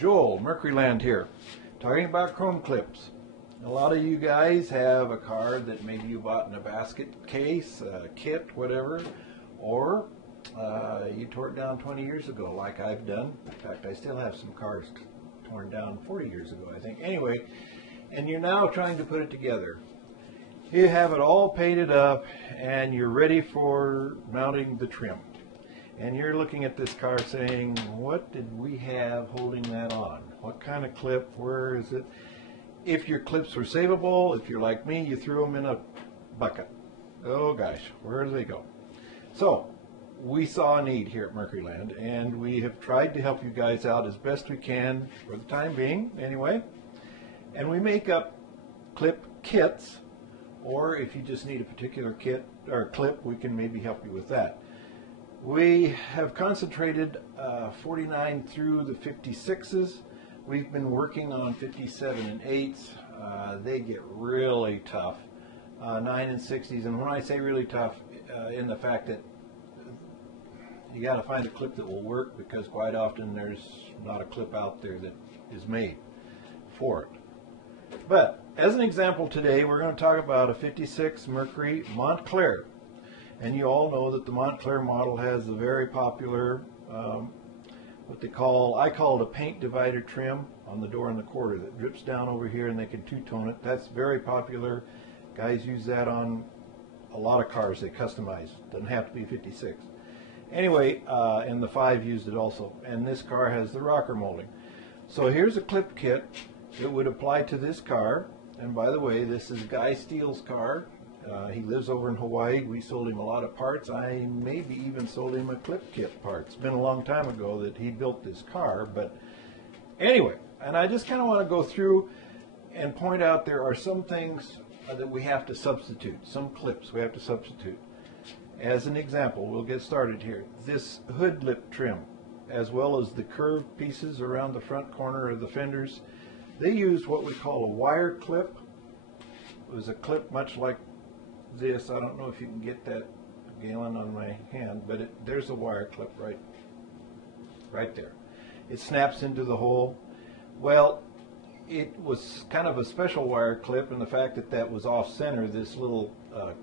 Joel, Mercury Land here, talking about chrome clips. A lot of you guys have a car that maybe you bought in a basket case, a kit, whatever, or you tore it down 20 years ago like I've done. In fact, I still have some cars torn down 40 years ago, I think. Anyway, and you're now trying to put it together. You have it all painted up and you're ready for mounting the trim. And you're looking at this car saying, what did we have holding that on? What kind of clip? Where is it? If your clips were savable, if you're like me, you threw them in a bucket. Oh gosh, where do they go? So, we saw a need here at Mercury Land, and we have tried to help you guys out as best we can, for the time being, anyway. And we make up clip kits, or if you just need a particular kit or clip, we can maybe help you with that. We have concentrated 49 through the 56s. We've been working on 57 and 8s. They get really tough. 9 and 60s, and when I say really tough, in the fact that you got to find a clip that will work, because quite often there's not a clip out there that is made for it. But as an example today, we're going to talk about a 56 Mercury Montclair. And you all know that the Montclair model has a very popular, what I call it a paint divider trim on the door and the quarter that drips down over here, and they can two-tone it. That's very popular. Guys use that on a lot of cars they customize. Doesn't have to be 56. Anyway, and the 5 used it also. And this car has the rocker molding. So here's a clip kit that would apply to this car. And by the way, this is Guy Steele's car. He lives over in Hawaii. We sold him a lot of parts. I maybe even sold him a clip kit part. It's been a long time ago that he built this car, but anyway, and I just kind of want to go through and point out there are some things that we have to substitute, some clips we have to substitute. As an example, we'll get started here. This hood lip trim, as well as the curved pieces around the front corner of the fenders, they used what we call a wire clip. It was a clip much like this. I don't know if you can get that, Galen, on my hand, but there's a wire clip right there. It snaps into the hole. Well, it was kind of a special wire clip, and the fact that that was off center, this little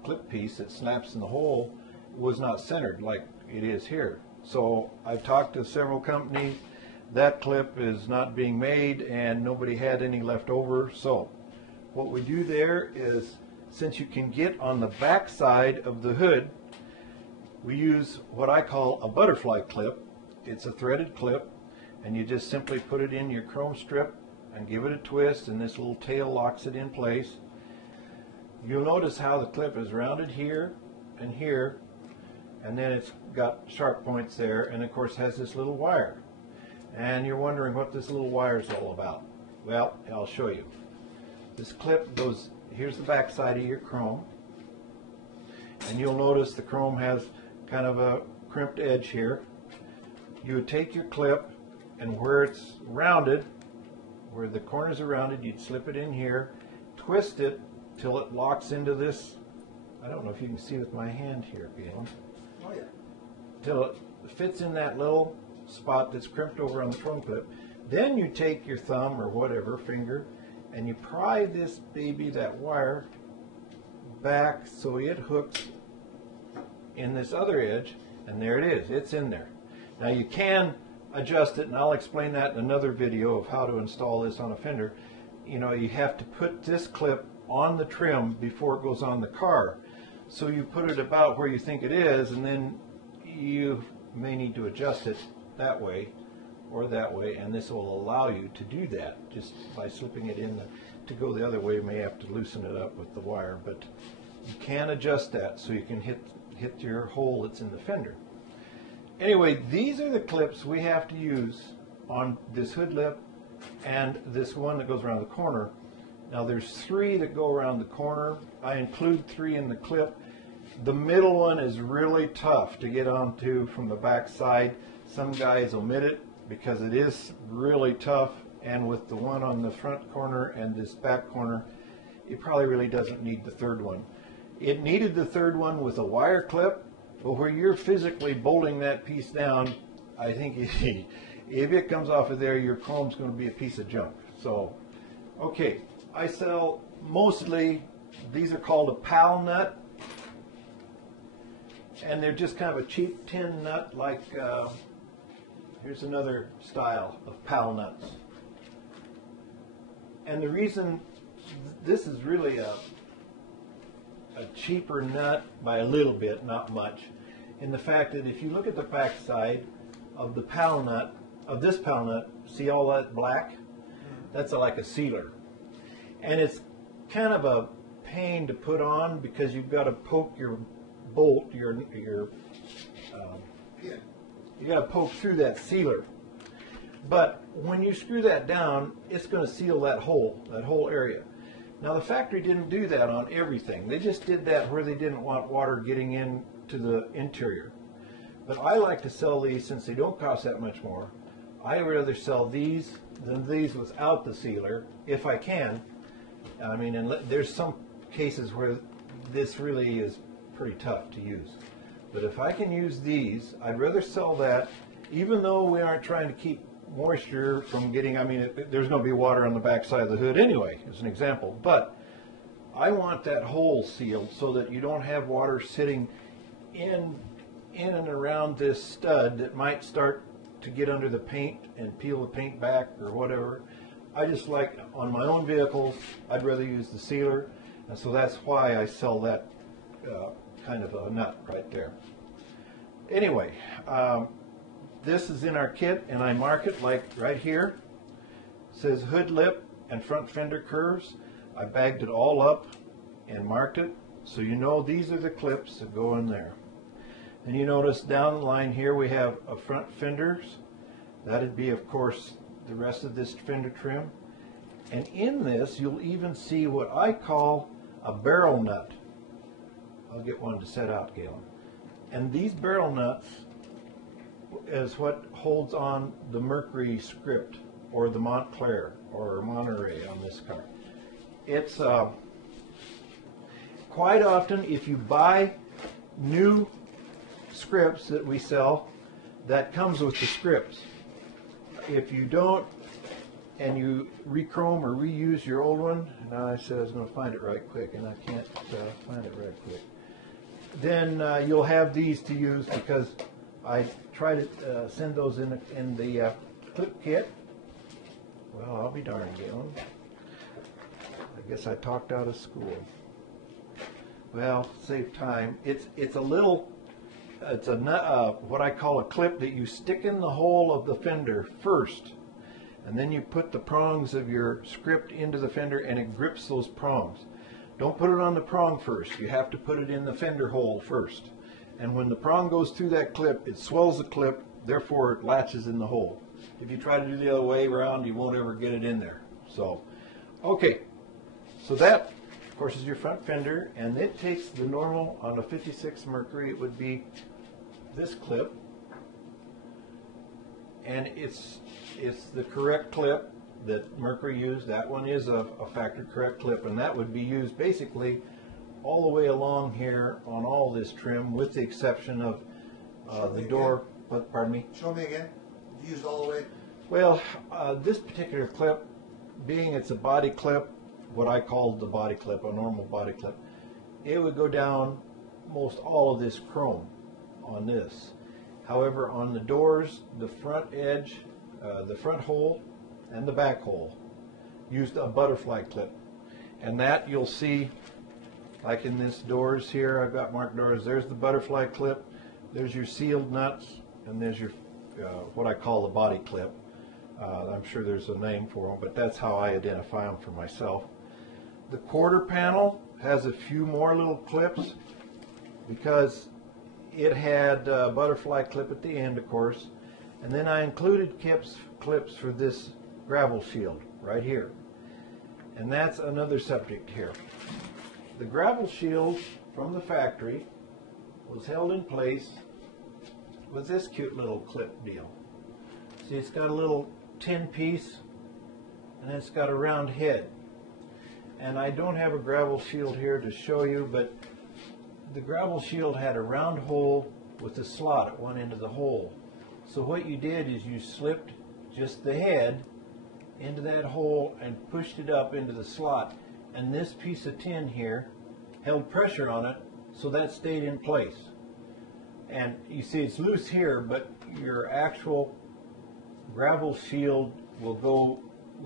clip piece that snaps in the hole, was not centered like it is here. So I've talked to several companies. That clip is not being made, and nobody had any left over. So what we do there is, since you can get on the back side of the hood, we use what I call a butterfly clip. It's a threaded clip, and you just simply put it in your chrome strip and give it a twist, and this little tail locks it in place. You'll notice how the clip is rounded here and here, and then it's got sharp points there, and of course has this little wire. And you're wondering what this little wire is all about. Well, I'll show you. This clip goes, here's the back side of your chrome, and you'll notice the chrome has kind of a crimped edge here. You would take your clip, and where it's rounded, where the corners are rounded, you'd slip it in here, twist it till it locks into this. I don't know if you can see with my hand here, Galen. Oh yeah. Till it fits in that little spot that's crimped over on the chrome clip. Then you take your thumb or whatever, finger, and you pry this baby, that wire, back so it hooks in this other edge, and there it is. It's in there. Now you can adjust it, and I'll explain that in another video of how to install this on a fender. You know, you have to put this clip on the trim before it goes on the car. So you put it about where you think it is, and then you may need to adjust it that way or that way, and this will allow you to do that just by slipping it in. To go the other way, you may have to loosen it up with the wire, but you can adjust that so you can hit your hole that's in the fender. Anyway, these are the clips we have to use on this hood lip and this one that goes around the corner. Now there's 3 that go around the corner. I include 3 in the clip. The middle one is really tough to get onto from the back side. Some guys omit it because it is really tough, and with the one on the front corner and this back corner, it probably really doesn't need the 3rd one. It needed the 3rd one with a wire clip, but where you're physically bolting that piece down, I think If it comes off of there, your chrome's going to be a piece of junk. So, okay, I sell mostly, these are called a PAL nut, and they're just kind of a cheap tin nut like, here's another style of PAL nuts. And the reason this is really a cheaper nut by a little bit, not much, in the fact that if you look at the back side of the PAL nut, of this PAL nut, see all that black? That's like a sealer. And it's kind of a pain to put on because you've got to poke your bolt, you got to poke through that sealer. But when you screw that down, it's going to seal that whole area. Now the factory didn't do that on everything. They just did that where they didn't want water getting into the interior. But I like to sell these since they don't cost that much more. I would rather sell these than these without the sealer, if I can. I mean, and there's some cases where this really is pretty tough to use. But if I can use these, I'd rather sell that, even though we aren't trying to keep moisture from getting, I mean, there's going to be water on the back side of the hood anyway, as an example. But I want that hole sealed so that you don't have water sitting in and around this stud that might start to get under the paint and peel the paint back or whatever. I just like, on my own vehicles, I'd rather use the sealer, and so that's why I sell that kind of a nut right there. Anyway, this is in our kit, and I mark it like right here. It says hood lip and front fender curves. I bagged it all up and marked it, so you know these are the clips that go in there. And you notice down the line here we have a front fenders. That'd be, of course, the rest of this fender trim. And in this, you'll even see what I call a barrel nut. I'll get one to set out, Galen. And these barrel nuts is what holds on the Mercury script, or the Montclair, or Monterey on this car. It's quite often, if you buy new scripts that we sell, that comes with the scripts. If you don't, and you rechrome or reuse your old one, and I said I was going to find it right quick, and I can't find it right quick, then you'll have these to use, because I try to send those in the clip kit. Well, I'll be darned, Galen. I guess I talked out of school. Well, save time. It's a little, it's a what I call a clip that you stick in the hole of the fender first, and then you put the prongs of your script into the fender, and it grips those prongs. Don't put it on the prong first. You have to put it in the fender hole first. And when the prong goes through that clip, it swells the clip, therefore it latches in the hole. If you try to do the other way around, you won't ever get it in there. So, okay. So that, of course, is your front fender, and it takes the normal, on a 56 Mercury, it would be this clip. And it's the correct clip that Mercury used. That one is a factory correct clip, and that would be used basically all the way along here on all this trim, with the exception of the door. But, pardon me? Show me again. Used all the way? Well, this particular clip, being it's a body clip, what I call the body clip, a normal body clip, it would go down most all of this chrome on this. However, on the doors, the front edge, the front hole, and the back hole used a butterfly clip. And that you'll see, like in this doors here, I've got marked doors, there's the butterfly clip, there's your sealed nuts, and there's your what I call the body clip. I'm sure there's a name for them, but that's how I identify them for myself. The quarter panel has a few more little clips because it had a butterfly clip at the end, of course, and then I included clips for this gravel shield right here. And that's another subject here. The gravel shield from the factory was held in place with this cute little clip deal. See, it's got a little tin piece, and it's got a round head. And I don't have a gravel shield here to show you, but the gravel shield had a round hole with a slot at one end of the hole. So what you did is you slipped just the head, into that hole and pushed it up into the slot. And this piece of tin here held pressure on it, so that stayed in place. And you see it's loose here, but your actual gravel shield will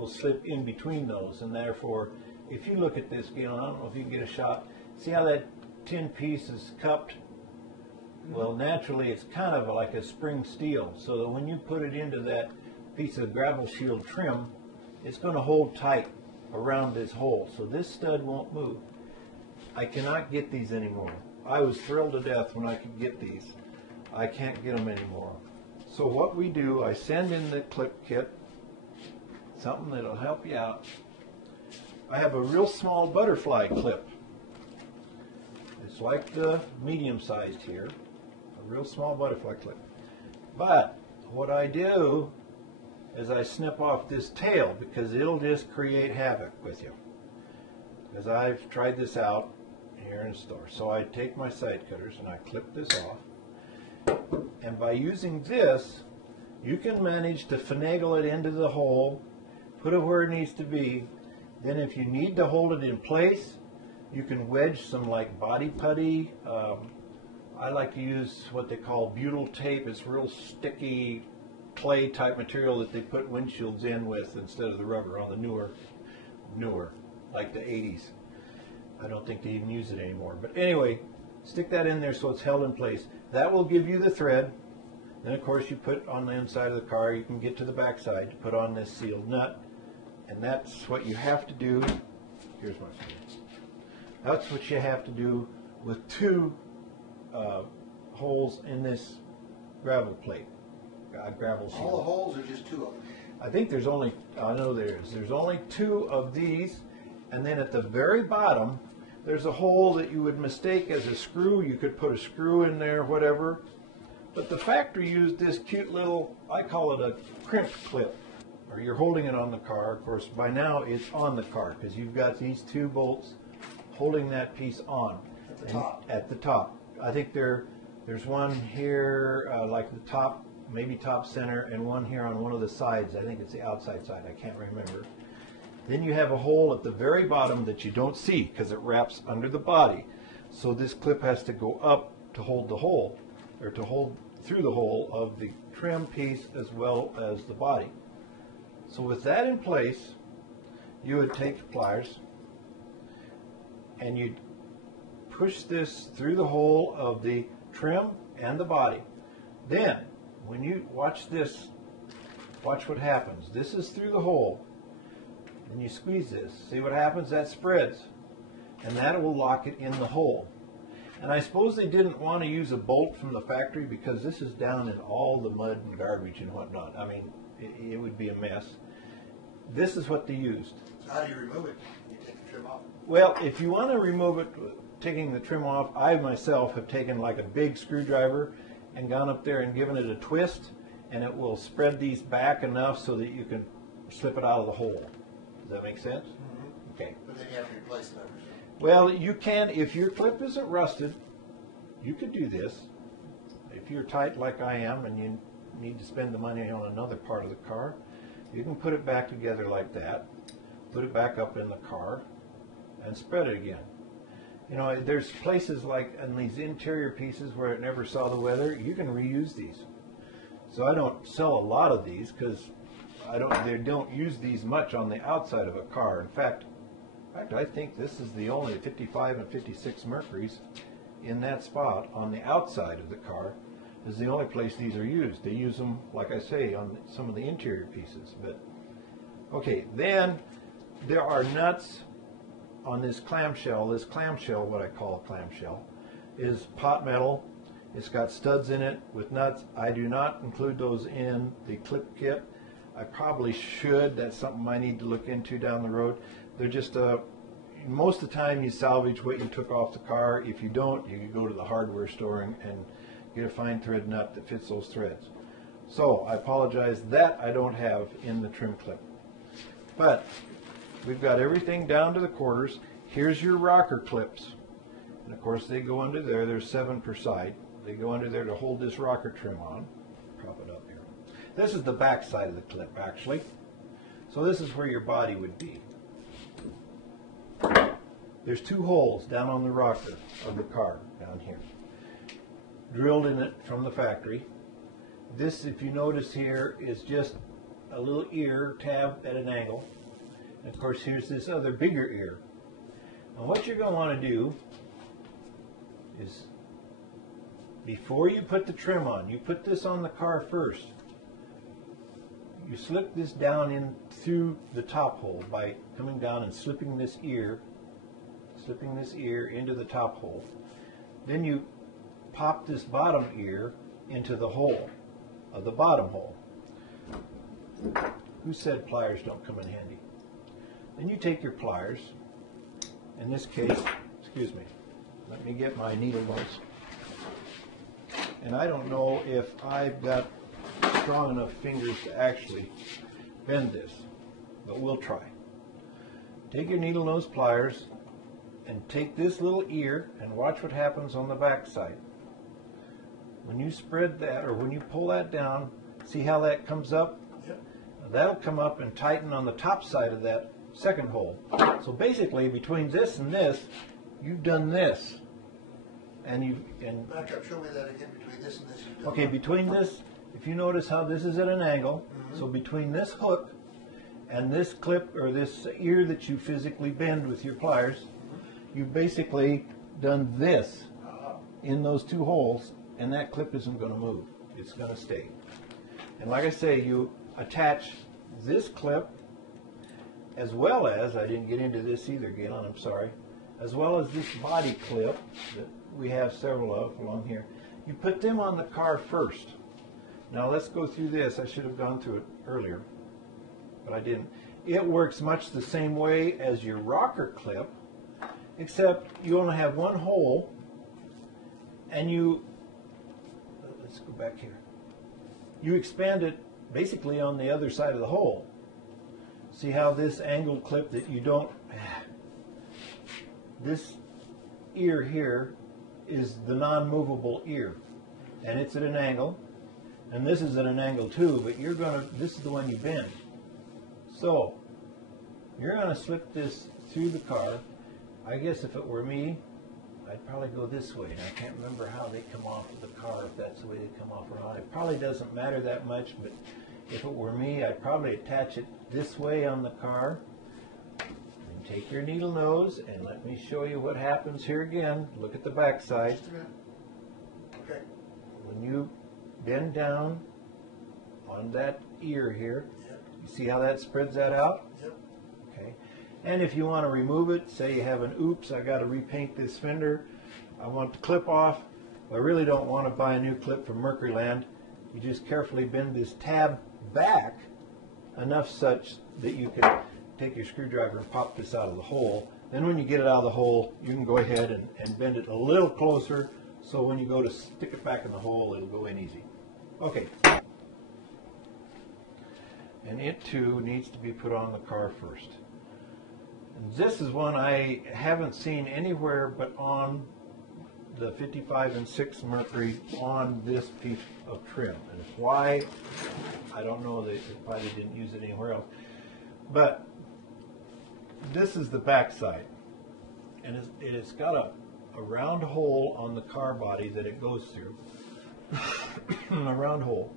slip in between those, and therefore, if you look at this, Galen, I don't know if you can get a shot. See how that tin piece is cupped? Well, naturally, it's kind of like a spring steel, so that when you put it into that piece of gravel shield trim, it's going to hold tight around this hole, so this stud won't move. I cannot get these anymore. I was thrilled to death when I could get these. I can't get them anymore. So what we do, I send in the clip kit, something that'll help you out. I have a real small butterfly clip. It's like the medium-sized here, a real small butterfly clip. But what I do is I snip off this tail, because it'll just create havoc with you. Because I've tried this out here in the store. So I take my side cutters and I clip this off. And by using this, you can manage to finagle it into the hole, put it where it needs to be. Then if you need to hold it in place, you can wedge some like body putty. I like to use what they call butyl tape. It's real sticky clay type material that they put windshields in with instead of the rubber on the newer, like the 80s. I don't think they even use it anymore. But anyway, stick that in there so it's held in place. That will give you the thread. Then of course you put on the inside of the car, you can get to the back side to put on this sealed nut. And that's what you have to do. Here's my finger. That's what you have to do with two holes in this gravel plate. Gravel shield. All the holes or just two of them? I think there's only, I know there's only two of these, and then at the very bottom there's a hole that you would mistake as a screw. You could put a screw in there, whatever. But the factory used this cute little, I call it a crimp clip. Or you're holding it on the car. Of course, by now it's on the car because you've got these two bolts holding that piece on. At the top. At the top. I think there's one here, like the top, maybe top center, and one here on one of the sides. I think it's the outside side. I can't remember. Then you have a hole at the very bottom that you don't see because it wraps under the body. So this clip has to go up to hold the hole, or to hold through the hole of the trim piece as well as the body. So with that in place, you would take pliers and you'd push this through the hole of the trim and the body. Then, when you watch this, watch what happens. This is through the hole, and you squeeze this. See what happens? That spreads, and that will lock it in the hole. And I suppose they didn't want to use a bolt from the factory because this is down in all the mud and garbage and whatnot. I mean, it would be a mess. This is what they used. So how do you remove it? You take the trim off? Well, if you want to remove it, taking the trim off, I myself have taken like a big screwdriver and gone up there and given it a twist, and it will spread these back enough so that you can slip it out of the hole. Does that make sense? Mm-hmm. Okay. But then you have to replace it, I presume. Well, you can, if your clip isn't rusted, you could do this. If you're tight like I am and you need to spend the money on another part of the car, you can put it back together like that, put it back up in the car, and spread it again. You know, there's places like in these interior pieces where it never saw the weather, you can reuse these. So I don't sell a lot of these because they don't use these much on the outside of a car. In fact, I think this is the only 55 and 56 Mercurys in that spot on the outside of the car is the only place these are used. They use them, like I say, on some of the interior pieces. But okay, then there are nuts on this clamshell. This clamshell, what I call a clamshell, is pot metal. It's got studs in it with nuts. I do not include those in the clip kit. I probably should. That's something I need to look into down the road. They're just most of the time you salvage what you took off the car. If you don't, you can go to the hardware store and get a fine thread nut that fits those threads. So I apologize that I don't have in the trim clip. But we've got everything down to the quarters. Here's your rocker clips. And of course they go under there. There's 7 per side. They go under there to hold this rocker trim on. Prop it up here. This is the back side of the clip, actually. So this is where your body would be. There's 2 holes down on the rocker of the car, down here, drilled in it from the factory. This, if you notice here, is just a little ear tab at an angle. And of course, here's this other bigger ear. And what you're going to want to do is, before you put the trim on, you put this on the car first. You slip this down in through the top hole by coming down and slipping this ear into the top hole. Then you pop this bottom ear into the hole of the bottom hole. Who said pliers don't come in handy? Then you take your pliers. In this case, excuse me, let me get my needle nose. And I don't know if I've got strong enough fingers to actually bend this, but we'll try. Take your needle nose pliers and take this little ear and watch what happens on the back side. When you spread that, or when you pull that down, see how that comes up? Yep. That'll come up and tighten on the top side of that second hole. So basically, between this and this, you've done this. And Back up, show me that again, between this and this. You've done okay, what? between this, if you notice how this is at an angle, so between this hook and this clip, or this ear that you physically bend with your pliers, you've basically done this in those 2 holes, and that clip isn't going to move. It's going to stay. And like I say, you attach this clip, as well as, I didn't get into this either, Galen, I'm sorry, as well as this body clip that we have several of along here. You put them on the car first. Now let's go through this. I should have gone through it earlier, but I didn't. It works much the same way as your rocker clip, except you only have 1 hole, and let's go back here. You expand it basically on the other side of the hole. See how this angled clip that you don't, this ear here is the non-movable ear, and it's at an angle, and this is at an angle too, but this is the one you bend. So you're going to slip this through the car. I guess if it were me, I'd probably go this way, and I can't remember how they come off of the car, if that's the way they come off or not. It probably doesn't matter that much, but if it were me, I'd probably attach it this way on the car. And take your needle nose, and let me show you what happens here again. Look at the back side. Just a minute. Okay. When you bend down on that ear here, Yep. you see how that spreads that out? Yep. Okay. And if you want to remove it, say you have an oops, I got to repaint this fender, I want the clip off, I really don't want to buy a new clip from Mercury Land, you just carefully bend this tab back enough such that you can take your screwdriver and pop this out of the hole. Then when you get it out of the hole, you can go ahead and bend it a little closer, so when you go to stick it back in the hole, it'll go in easy. Okay. And it too needs to be put on the car first. And this is one I haven't seen anywhere but on the 55 and 6 Mercury on this piece of trim. And why, I don't know. They probably didn't use it anywhere else. But this is the back side. And it's got a round hole on the car body that it goes through. A round hole.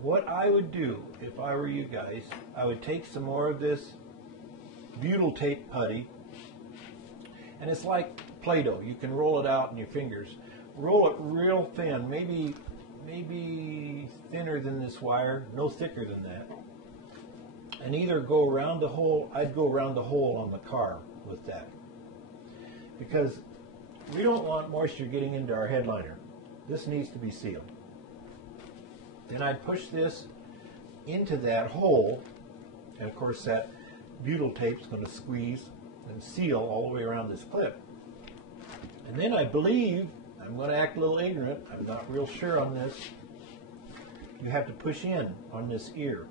What I would do if I were you guys, I would take some more of this butyl tape putty, and it's like Play-Doh. You can roll it out in your fingers. Roll it real thin, maybe thinner than this wire, no thicker than that. And either go around the hole, I'd go around the hole on the car with that. Because we don't want moisture getting into our headliner. This needs to be sealed. Then I'd push this into that hole, and of course that butyl tape is going to squeeze and seal all the way around this clip. And then I believe, I'm going to act a little ignorant, I'm not real sure on this, you have to push in on this ear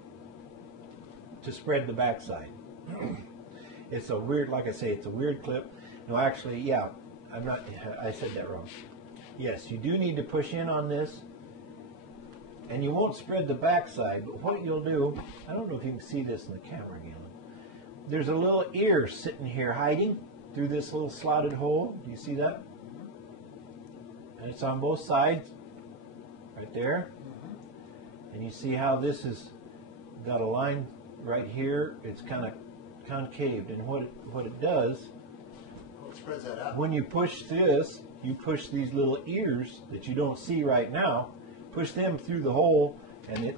to spread the backside. It's a weird, like I say, it's a weird clip. No, actually, yeah, I said that wrong. Yes, you do need to push in on this and you won't spread the back side, but what you'll do, I don't know if you can see this in the camera again. There's a little ear sitting here hiding through this little slotted hole. Do you see that? And it's on both sides, right there. And you see how this has got a line right here. It's kind of concaved, and what it does, Well, it spreads that out. when you push this, you push these little ears that you don't see right now, push them through the hole, and it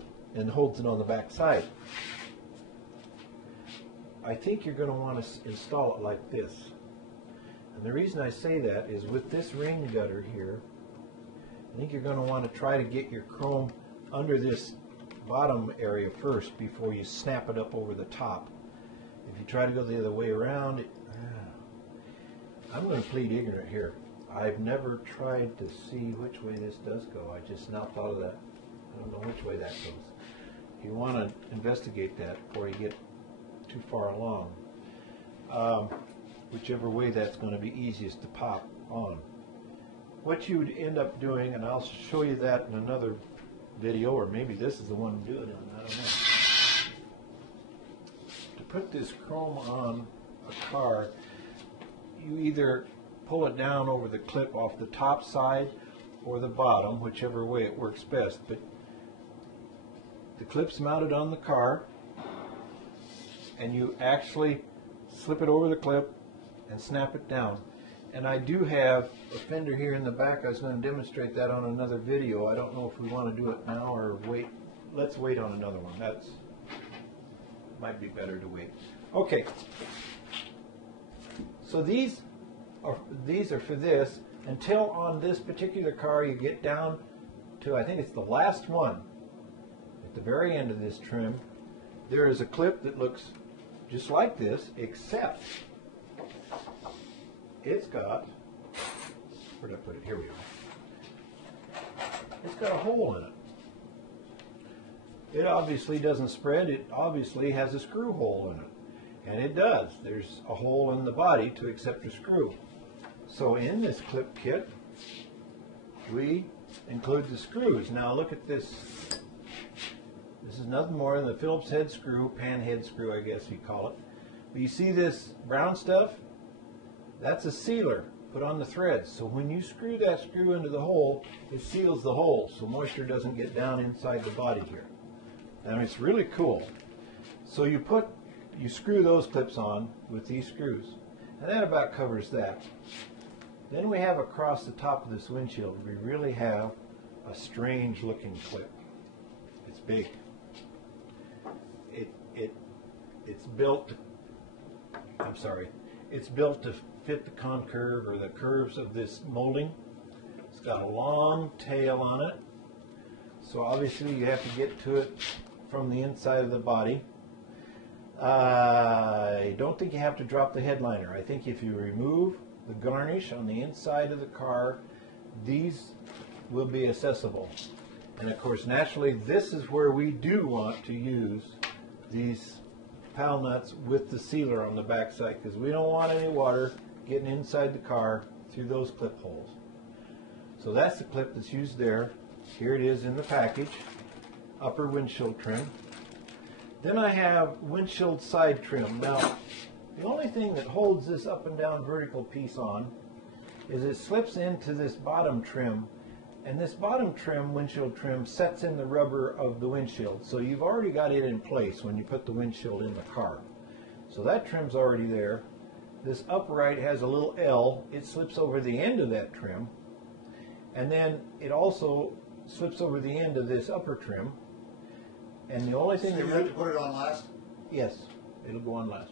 holds it on the back side. I think you're going to want to install it like this. And the reason I say that is with this rain gutter here, I think you're going to want to try to get your chrome under this bottom area first before you snap it up over the top. If you try to go the other way around, I'm going to plead ignorant here. I've never tried to see which way this does go. I just now thought of that. I don't know which way that goes. You want to investigate that before you get too far along. Whichever way that's going to be easiest to pop on. What you would end up doing, and I'll show you that in another video, or maybe this is the one to do it in, I don't know. To put this chrome on a car, you either pull it down over the clip off the top side or the bottom, whichever way it works best. But the clip's mounted on the car, and you actually slip it over the clip and snap it down. And I do have a fender here in the back. I was going to demonstrate that on another video. I don't know if we want to do it now or wait. Let's wait on another one. That's might be better to wait. Okay. So these are for this until on this particular car you get down to, I think it's the last one at the very end of this trim. There is a clip that looks just like this, except it's got, where did I put it? Here we go. It's got a hole in it. It obviously doesn't spread. It obviously has a screw hole in it. And it does. There's a hole in the body to accept a screw. So in this clip kit, we include the screws. Now look at this. This is nothing more than the Phillips head screw, pan head screw, I guess you call it. But you see this brown stuff? That's a sealer put on the threads. So when you screw that screw into the hole, it seals the hole so moisture doesn't get down inside the body here. And it's really cool. So you screw those clips on with these screws. And that about covers that. Then we have across the top of this windshield, we really have a strange looking clip. It's big. It's built to fit the concurve or the curves of this molding. It's got a long tail on it. So obviously you have to get to it from the inside of the body. I don't think you have to drop the headliner. I think if you remove the garnish on the inside of the car, these will be accessible. And of course, naturally, this is where we do want to use these pal nuts with the sealer on the back side, because we don't want any water getting inside the car through those clip holes. So that's the clip that's used there. Here it is in the package, upper windshield trim. Then I have windshield side trim. Now, the only thing that holds this up and down vertical piece on is it slips into this bottom trim, and this bottom trim, windshield trim, sets in the rubber of the windshield. So you've already got it in place when you put the windshield in the car. So that trim's already there. This upright has a little L. It slips over the end of that trim, and then it also slips over the end of this upper trim. And the only thing So that you have to put it on last? yes, it'll go on last.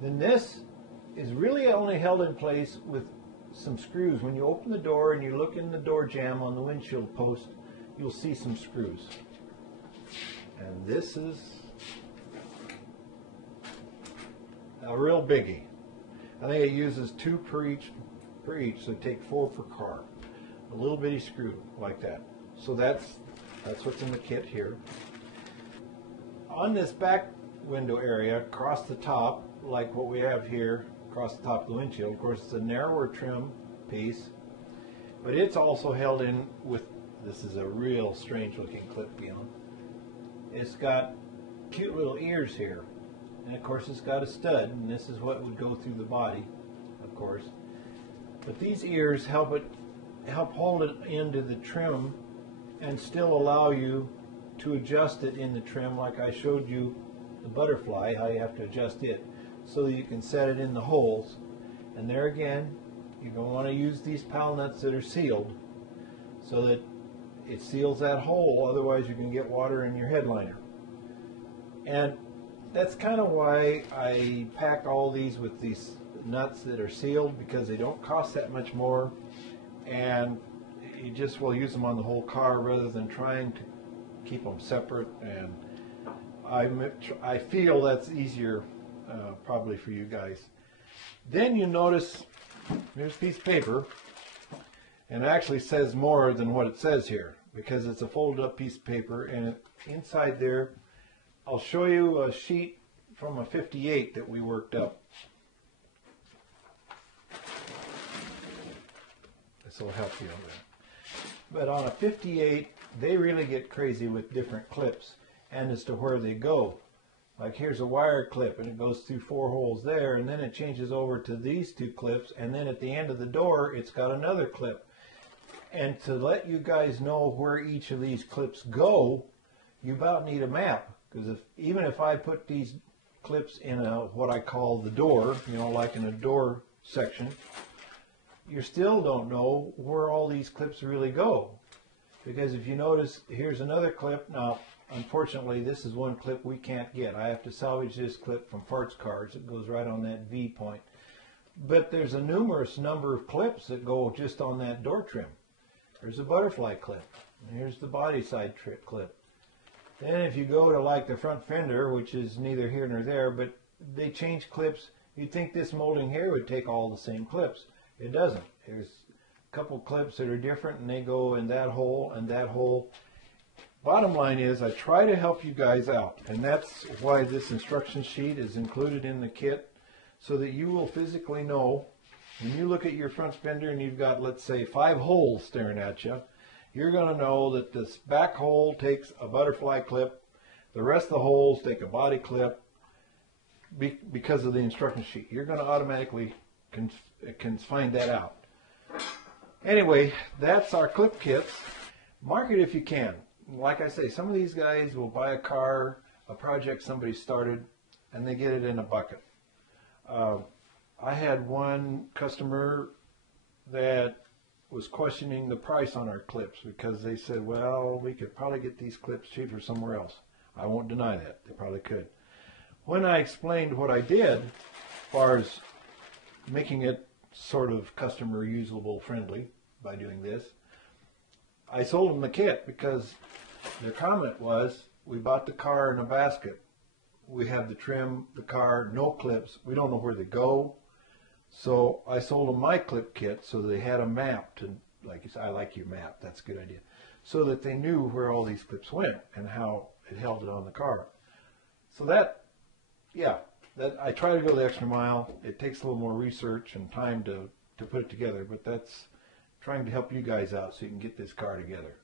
Then this is really only held in place with some screws. When you open the door and you look in the door jamb on the windshield post, you'll see some screws. And this is a real biggie. I think it uses 2 per each, so take 4 per car. A little bitty screw like that. So that's what's in the kit here. On this back window area, across the top, like what we have here, across the top of the windshield, of course it's a narrower trim piece, but it's also held in with This is a real strange looking clip beyond. It's got cute little ears here. And of course it's got a stud, and this is what would go through the body, of course. But these ears help hold it into the trim and still allow you to adjust it in the trim, like I showed you the butterfly, how you have to adjust it so that you can set it in the holes. And there again, you're going to want to use these pal nuts that are sealed so that it seals that hole, otherwise you can get water in your headliner. And that's kind of why I pack all these with these nuts that are sealed, because they don't cost that much more, and you just will use them on the whole car rather than trying to keep them separate. And I feel that's easier probably for you guys. Then you notice there's a piece of paper, and it actually says more than what it says here, because it's a folded up piece of paper, and inside there I'll show you a sheet from a 58 that we worked up. This will help you on that. But on a 58, they really get crazy with different clips and as to where they go. Like here's a wire clip, and it goes through 4 holes there, and then it changes over to these 2 clips, and then at the end of the door it's got another clip. And to let you guys know where each of these clips go, you about need a map, because even if I put these clips in what I call the door, you know, like in a door section, you still don't know where all these clips really go. Because if you notice, here's another clip. Now, unfortunately, this is one clip we can't get. I have to salvage this clip from parts cars. It goes right on that V point. But there's a numerous number of clips that go just on that door trim. There's a butterfly clip. And here's the body side clip. Then if you go to like the front fender, which is neither here nor there, but they change clips. You'd think this molding here would take all the same clips. It doesn't. There's a couple clips that are different, and they go in that hole and that hole. Bottom line is, I try to help you guys out, and that's why this instruction sheet is included in the kit, so that you will physically know when you look at your front fender and you've got, let's say, 5 holes staring at you, you're going to know that this back hole takes a butterfly clip, the rest of the holes take a body clip, because of the instruction sheet. You're going to automatically can find that out. Anyway, that's our clip kits. Mark it if you can. Like I say, some of these guys will buy a car, a project somebody started, and they get it in a bucket. I had one customer that was questioning the price on our clips, because they said, well, we could probably get these clips cheaper somewhere else. I won't deny that. They probably could. When I explained what I did, as far as making it sort of customer usable friendly by doing this, I sold them the kit, because their comment was, we bought the car in a basket. We have the trim, the car, no clips. We don't know where they go. So I sold them my clip kit so they had a map to, like you said, I like your map, that's a good idea, so that they knew where all these clips went and how it held it on the car. So that, yeah, that I try to go the extra mile. It takes a little more research and time to put it together, but that's trying to help you guys out so you can get this car together.